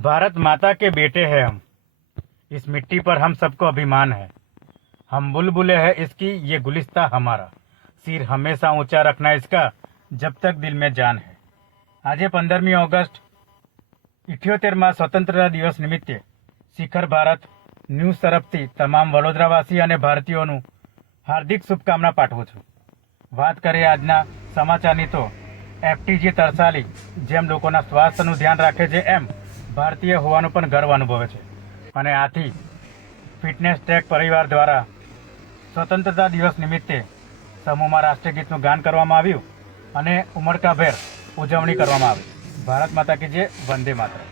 भारत माता के बेटे हैं हम, इस मिट्टी पर हम सबको अभिमान है। हम बुलबुले हैं इसकी, ये गुलिस्ता हमारा, सिर हमेशा ऊंचा रखना इसका, जब तक दिल में जान है। આજે 15મી ઓગસ્ટ 78મા સ્વતંત્રતા દિવસ નિમિત્તે શિખર ભારત ન્યૂઝ તરફથી તમામ વડોદરાવાસી અને ભારતીયોનું હાર્દિક શુભકામના પાઠવું છું। વાત કરીએ આજના સમાચારની તો એફટીજી તરસાલી જેમ લોકોના સ્વાસ્થ્યનું ध्यान રાખે છે એમ ભારતીય હોવાનું પણ ગર્વ અનુભવે છે અને આથી ફિટનેસ ટેક પરિવાર દ્વારા સ્વતંત્રતા દિવસ નિમિત્તે સમૂહમાં રાષ્ટ્રગીતનું ગાન કરવામાં આવ્યું અને ઉમળકાભેર ઉજવણી કરવામાં આવી। ભારત માતા કી જય, વંદે માતરમ।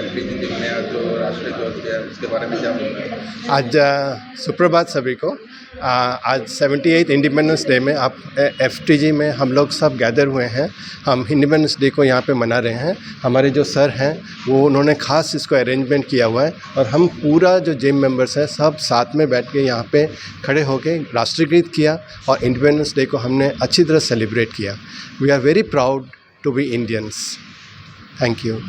एलपीजी दिन में आज जो राष्ट्रीय ध्वज है उसके बारे में क्या बोलना है? आज सुप्रभात सभी को। आज 78 इंडिपेंडेंस डे में आप एफटीजी में हम लोग सब गैदर हुए हैं। हम इंडिपेंडेंस डे को यहाँ पे मना रहे हैं। हमारे जो सर हैं वो उन्होंने ख़ास इसको अरेंजमेंट किया हुआ है और हम पूरा जो जिम मेंबर्स हैं सब साथ में बैठ के यहाँ पे खड़े होके राष्ट्रगीत किया और इंडिपेंडेंस डे को हमने अच्छी तरह सेलिब्रेट किया। We are very proud to be Indians. Thank you.